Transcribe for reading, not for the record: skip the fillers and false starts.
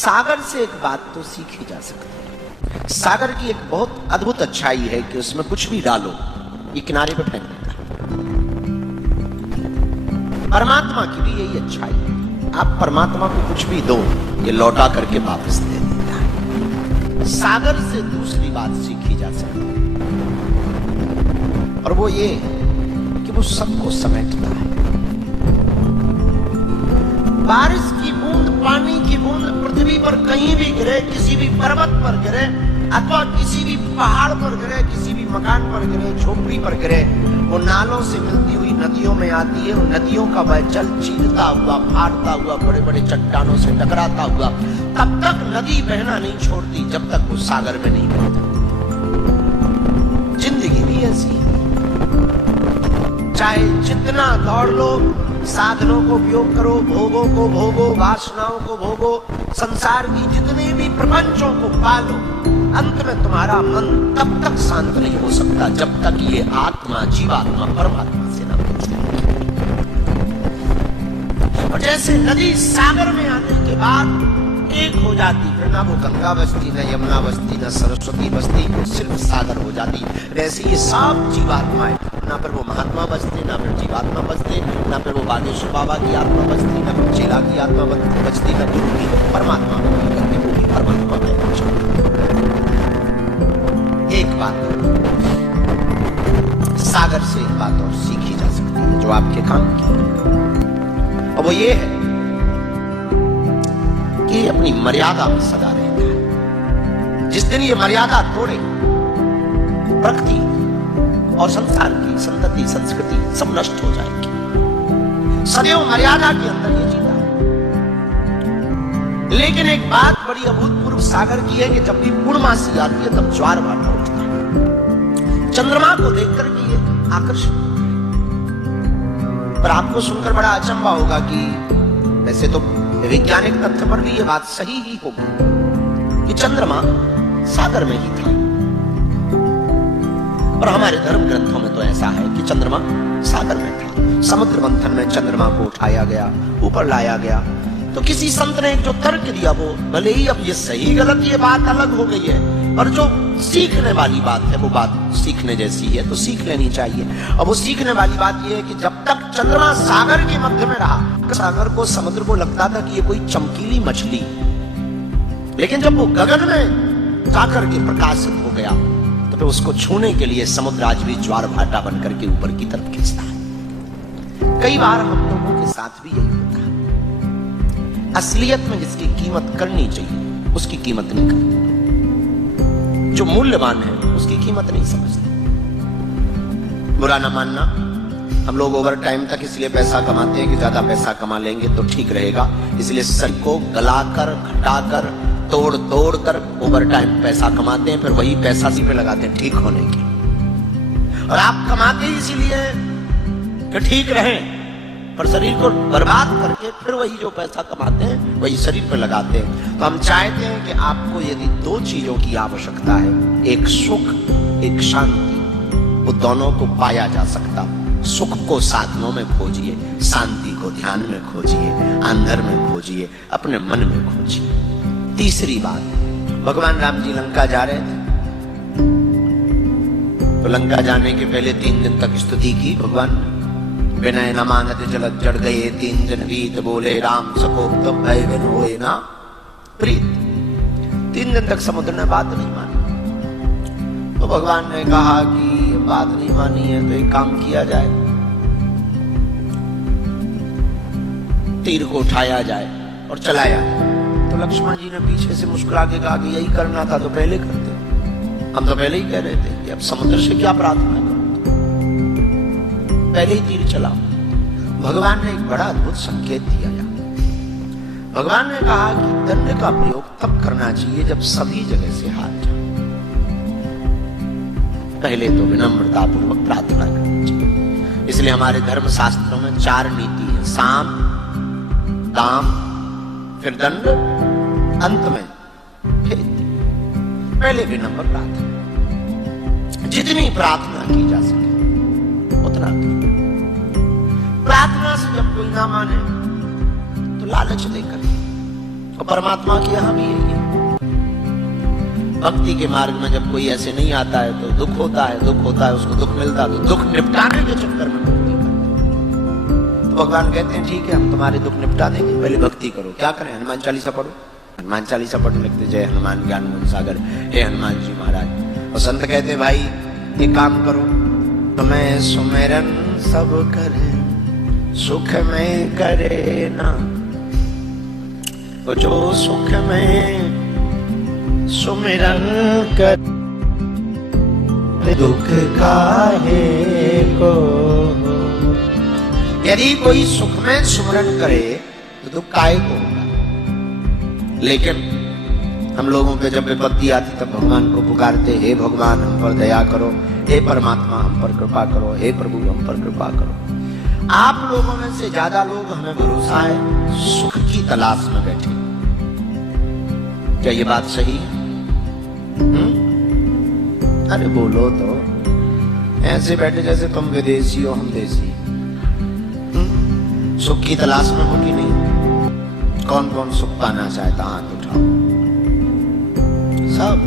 सागर से एक बात तो सीखी जा सकती है। सागर की एक बहुत अद्भुत अच्छाई है कि उसमें कुछ भी डालो ये किनारे पे फेंक देता है। परमात्मा की भी यही अच्छाई है, आप परमात्मा को कुछ भी दो ये लौटा करके वापस दे देता है। सागर से दूसरी बात सीखी जा सकती है और वो ये कि वो सबको समेटता है। बारिश की बूंद, पानी की बूंद पृथ्वी पर कहीं भी गिरे, किसी भी पर्वत पर गिरे अथवा किसी भी पहाड़ पर गिरे, किसी भी मकान पर गिरे, झोपड़ी पर गिरे, वो नालों से मिलती हुई नदियों में आती है। और नदियों का वह जल चीरता हुआ, फाड़ता हुआ, बड़े बड़े चट्टानों से टकराता हुआ तब तक नदी बहना नहीं छोड़ती जब तक वो सागर में नहीं बहता। जिंदगी भी ऐसी है, चाहे जितना दौड़ लो, साधनों को उपयोग करो, भोगों को भोगो, वासनाओं को भोगो, संसार की जितने भी प्रपंचों को पालो, अंत में तुम्हारा मन तब तक शांत नहीं हो सकता जब तक ये आत्मा, जीवात्मा परमात्मा से ना मिले। और जैसे नदी सागर में आने के बाद एक हो जाती, फिर ना वो गंगा बसती, न यमुना बसती, न सरस्वती बसती, सिर्फ सागर हो जाती। वैसे ये सब जीवात्माएं, ना फिर वो महात्मा बचते, ना फिर जीवात्मा बचते, ना फिर वो बागेश्वर बाबा की आत्मा बचती, ना फिर चेला की आत्मा बचती, ना गुरु की, परमात्मा करके वो भी परमात्मा में पहुंचती। एक बात सागर से एक बात और सीखी जा सकती है जो आपके काम की, और वो ये है कि अपनी मर्यादा में सदा रहता है। जिस दिन ये मर्यादा तोड़े, प्रकृति और संसार की संतति, संस्कृति सब नष्ट हो जाएगी। सदैव मर्यादा के अंदर ये जीता है। लेकिन एक बात बड़ी अभूतपूर्व सागर की है कि जब भी पूर्णमासी आती है तब ज्वार भाटा उठता है। चंद्रमा को देखकर के ये आकर्षण, पर आपको सुनकर बड़ा अचंभा होगा कि वैसे तो वैज्ञानिक तथ्य पर भी ये बात सही ही होगी कि चंद्रमा सागर में ही था। और हमारे धर्म ग्रंथों में तो ऐसा है कि चंद्रमा सागर में था। समुद्र मंथन में चंद्रमा को उठाया गया, ऊपर लाया गया। तो किसी संत ने जो तर्क दिया, वो भले ही अब ये सही गलत ये बात अलग हो गई है, और जो सीखने वाली बात है वो बात सीखने जैसी है, तो सीख लेनी चाहिए। और वो सीखने वाली बात ये है कि जब तक चंद्रमा सागर के मध्य में रहा, सागर को, समुद्र को लगता था कि ये कोई चमकीली मछली, लेकिन जब वो गगन में जाकर के प्रकाशित हो गया तो उसको छूने के लिए समुद्र आज भी ज्वार भाटा बनकर के ऊपर की तरफ खींचता है। कई बार हम लोगों के साथ भी यही होता है। असलियत में जिसकी कीमत करनी चाहिए उसकी कीमत नहीं करते, जो मूल्यवान है उसकी कीमत नहीं समझते। बुरा ना मानना, हम लोग ओवर टाइम तक इसलिए पैसा कमाते हैं कि ज्यादा पैसा कमा लेंगे तो ठीक रहेगा, इसलिए शरीर को गलाकर, घटाकर, तोड़ तोड़ कर ओवर टाइम पैसा कमाते हैं, फिर वही पैसा इसी पे लगाते हैं ठीक होने की। और आप कमाते ही इसीलिए कि ठीक रहें, पर शरीर को बर्बाद करके फिर वही जो पैसा कमाते हैं वही शरीर पे लगाते हैं। तो हम चाहते हैं कि आपको यदि दो चीजों की आवश्यकता है, एक सुख, एक शांति, वो दोनों को पाया जा सकता। सुख को साधनों में खोजिए, शांति को ध्यान में खोजिए, अंदर में खोजिए, अपने मन में खोजिए। तीसरी बात, भगवान राम जी लंका जा रहे थे, तो लंका जाने के पहले 3 दिन तक स्तुति की भगवान। विनय न मानत जलद जड़ गए, 3 दिन बीत बोले राम सकोप तब भय बिन होए ना प्रीत। 3 दिन तक समुद्र ने बात नहीं मानी, तो भगवान ने कहा कि बात नहीं मानी है तो एक काम किया जाए, तीर को उठाया जाए और चलाया। तो लक्ष्मण जी ने पीछे से मुस्कुरा के कहा कि यही करना था तो पहले करते, हम तो पहले ही कह रहे थे कि अब समुद्र से क्या प्रार्थना करो, पहले ही तीर चलाओ। भगवान ने एक बड़ा अद्भुत संकेत दिया। भगवान ने कहा कि दंड का प्रयोग तब करना चाहिए जब सभी जगह से हार जाए। पहले तो विनम्रता पूर्वक प्रार्थना करनी चाहिए। इसलिए हमारे धर्म शास्त्रों में 4 नीति है, साम, दाम, फिर दंड, अंत में फिर पहले विनम्र प्रार्थना। जितनी प्रार्थना की जा सके उतना। प्रार्थना से जब कोई ना माने तो लालच देकर और परमात्मा की यहां भी यही है। भक्ति के मार्ग में जब कोई ऐसे नहीं आता है तो दुख होता है, उसको दुख मिलता है तो दुख निपटाने के चक्कर में भक्ति करते। तो भगवान कहते हैं ठीक है, हम तुम्हारे दुख निपटा देंगे, पहले भक्ति करो। क्या करें? हनुमान चालीसा पढ़ो। हनुमान चालीसा पढ़ने लगते, जय हनुमान ज्ञान गुण सागर, हे हनुमान जी महाराज। और संत कहते भाई एक काम करो, तुम्हें सुमिरन सब करे, सुख में करे ना, तो जो सुख में सुमिरन कर, दुख काहे को। यदि कोई सुख में सुमिरन करे तो दुख काहे को होगा। लेकिन हम लोगों पे जब विपत्ति आती तब भगवान को पुकारते, हे भगवान हम पर दया करो, हे परमात्मा हम पर कृपा करो, हे प्रभु हम पर कृपा करो। आप लोगों में से ज्यादा लोग, हमें भरोसा है, सुख की तलाश में बैठे। क्या ये बात सही है? अरे बोलो तो, ऐसे बैठे जैसे तुम विदेशी हो हम देसी। सुख की तलाश में हो कि नहीं? कौन कौन सुख पाना चाहता हाथ उठाओ। सब